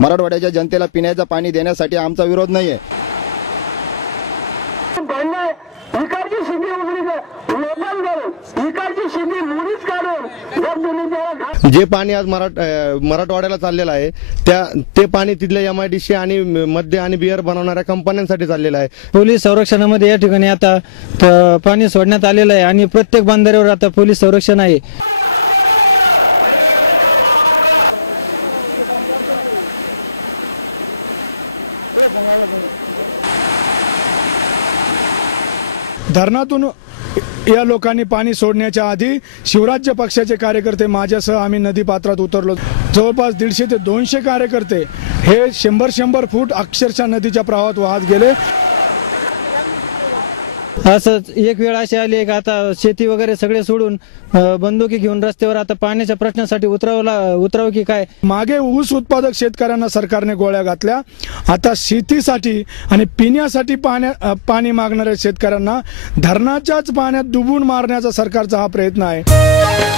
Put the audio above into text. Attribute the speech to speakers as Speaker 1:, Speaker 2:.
Speaker 1: मराठवाड्याच्या जनतेला पिण्याचं पाणी देण्यासाठी आमचा विरोध नाही आहे
Speaker 2: त्यांना इकडची शिंदी उघडी लोकल करून इकडची शिंदी मुलीच काढून जर तुम्ही त्याला घात
Speaker 3: जे पाणी आज मराठ मराठवाड्याला चाललेलं आहे त्या ते पाणी तिथल्या एम आय डी सी आणि मद्य आणि बियर बनवणाऱ्या कंपन्यांसाठी चाललेलं आहे.
Speaker 4: पोलीस संरक्षणामध्ये या ठिकाणी आता पाणी सोडण्यात आलेलं आहे आणि प्रत्येक बंधाऱ्यावर आता पोलीस संरक्षण आहे.
Speaker 5: धरणातून या लोकांनी पाणी सोडण्याच्या आधी शिवराज्य पक्षाचे कार्यकर्ते माझ्यासह आम्ही नदीपात्रात उतरलो. जवळपास दीडशे ते दोनशे कार्यकर्ते हे शंभर शंभर फूट अक्षरशः नदीच्या प्रवाहात वाहत गेले.
Speaker 4: असंच एक वेळ अशी आली की आता शेती वगैरे सगळे सोडून बंदुकी घेऊन रस्त्यावर आता पाण्याच्या प्रश्नासाठी उतरवला उतराव की काय?
Speaker 5: मागे ऊस उत्पादक शेतकऱ्यांना सरकारने गोळ्या घातल्या. आता शेतीसाठी आणि पिण्यासाठी पाण्या पाणी मागणाऱ्या शेतकऱ्यांना धरणाच्याच पाण्यात डुबून मारण्याचा सरकारचा हा प्रयत्न आहे.